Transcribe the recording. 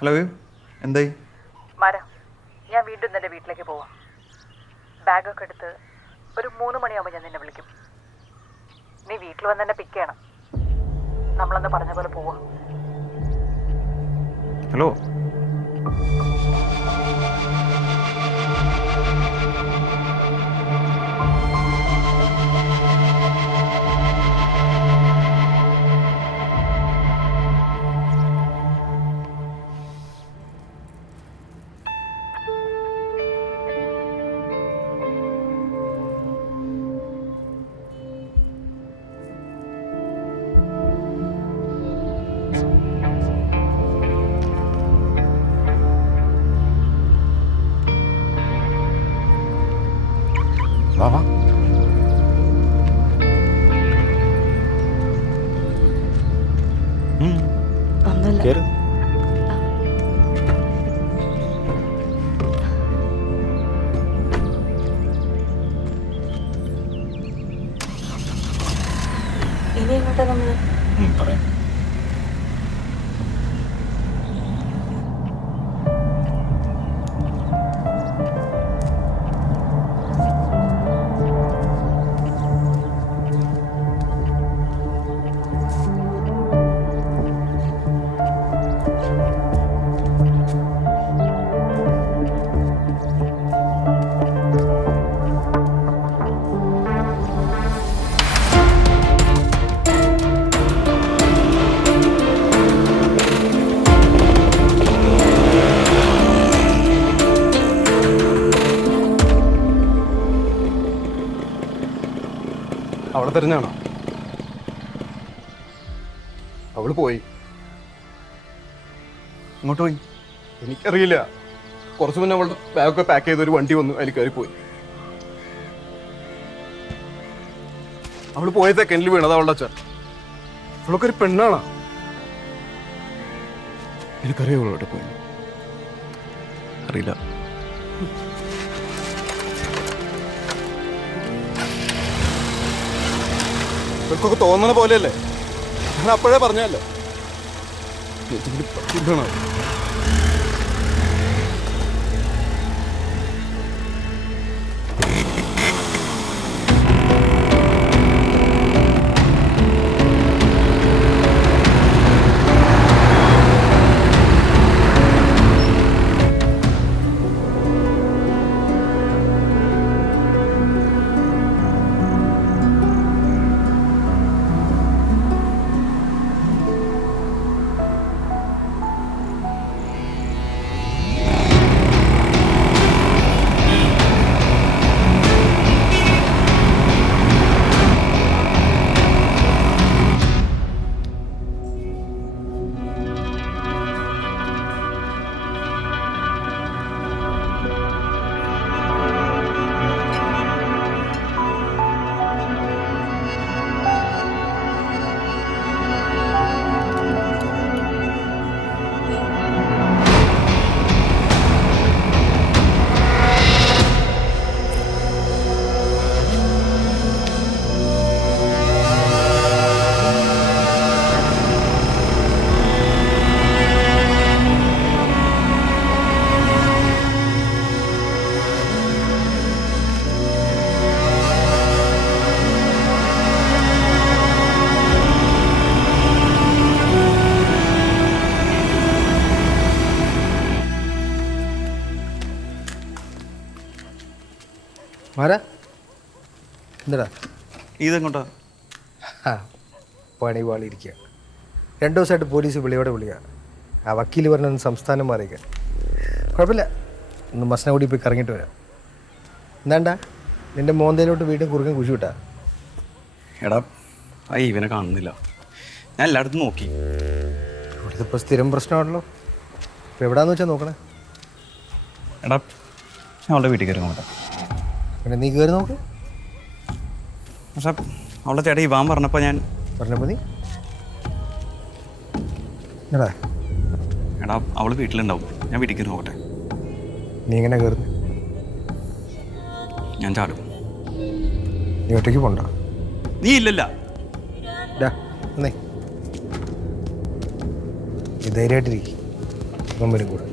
Hello എന്തായി? മര ഞാൻ വീണ്ടും നിന്റെ വീട്ടിലേക്ക് പോവാം. ബാഗൊക്കെ എടുത്ത് ഒരു 3 മണിയാകുമ്പോൾ ഞാൻ നിന്നെ വിളിക്കും. നീ വീട്ടിൽ വന്ന് എന്നെ പിക്ക് ചെയ്യണം. നമ്മളന്ന് പറഞ്ഞ പോലെ പോവാം. ഹലോ വാ വാ. കേറ്. ഇനി എങ്ങോട്ടാ നമ്മള്? പറയാം. അവളെ തെരഞ്ഞാണോ? അവള് പോയി. ഇങ്ങോട്ട് പോയി. എനിക്കറിയില്ല. കുറച്ച് മുന്നേ അവളുടെ ബാഗൊക്കെ പാക്ക് ചെയ്തൊരു വണ്ടി വന്നു, അതിൽ കയറി പോയി. അവള് പോയ സെക്കൻഡിൽ വീണത് അവളുടെ അച്ഛൻ. അവളൊക്കെ ഒരു പെണ്ണാണോ? എനിക്കറിയാം അവളോട്ട് പോയി. അറിയില്ല. ഇവർക്കൊക്കെ തോന്നണ പോലെയല്ലേ? ഞാൻ അപ്പോഴേ പറഞ്ഞല്ലോ. മാരാ എന്താടാ ഇതെങ്ങോട്ടാ? ആ പണി പാളിയിരിക്കുക. 2 ദിവസമായിട്ട് പോലീസ് വിളിയോടെ വിളിക്കുക. ആ വക്കീൽ പറഞ്ഞൊന്ന് സംസ്ഥാനം മാറിയേക്കാൻ. കുഴപ്പമില്ല, ഒന്ന് മസനഗുഡി പോയി കറങ്ങിയിട്ട് വരാം. എന്താണ്ടാ നിൻ്റെ മോന്തയിലോട്ട് വീണ്ടും കുറുക്കൻ കുഴിച്ചു വിട്ടാ? എടാ ഇവനെ കാണുന്നില്ല. ഞാൻ എല്ലായിടത്തും നോക്കി. ഇവിടുത്തെ ഇപ്പോൾ സ്ഥിരം പ്രശ്നമാണല്ലോ. ഇപ്പോൾ എവിടെയാണെന്ന് വെച്ചാൽ നോക്കണേ. എടാ ഞാൻ അവളുടെ വീട്ടിൽ കയറി നോക്കട്ടെ. പിന്നെ നീ കയറി നോക്ക്. പക്ഷെ അവളുടെ ചേട്ടാ ഇവാൻ പറഞ്ഞപ്പോൾ പറഞ്ഞപ്പോൾ നീ എടാ അവൾ വീട്ടിലുണ്ടാവും. ഞാൻ വീട്ടിൽ കയറി നോക്കട്ടെ. നീ എങ്ങനെ കയറുന്നു? ഞാൻ ചാടും. നീ ഒറ്റയ്ക്ക് പോണ്ട. നീ ഇല്ലല്ല. നീ ധൈര്യമായിട്ടിരിക്കും. ഇപ്പം വരും കൂടെ